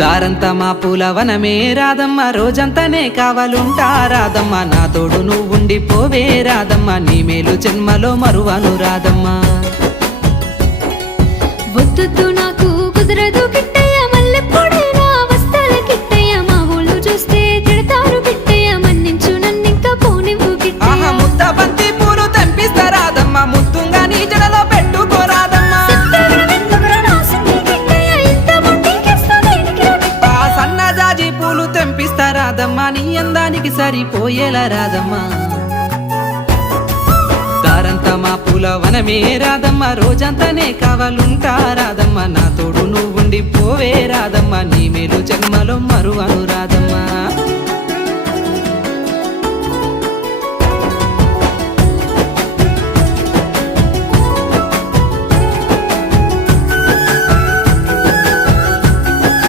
దారంతా మా పూలవనమే రాదమ్మ, రోజంతానే కావాలుంటా రాదమ్మ, నా తోడు నువ్వుండిపోవే రాదమ్మ, నీ మేలు జన్మలో మరువను రాదమ్మ. వద్దు నాకు కుదరదు కిట్టయ్య, మల్లెప్పుడైనా వస్తాల కిట్టయ్య, మా ఊళ్ళు చూస్తే తిడతారు కిట్టయ్య, మన్నించు నన్నింకా పోనివ్వు కిట్టయ్య. ఆహా ముద్ద బంతి పూలు తెంపిస్తా రాదమ్మ, ముత్తుంగా నీ జడలో పెట్టుకోరాదమ్మ. ఆ సన్నజాజి పూలు తెంపిస్తా రాదమ్మ, నీ అందానికి సరిపోయేలా రాదమ్మ. దారంతా మా పూలవనమే రాదమ్మ, రోజంతానే కావాలుంటా రాదమ్మ, నా తోడు నువ్వుండిపోవే రాదమ్మ, నీ మేలు జన్మలో మరువను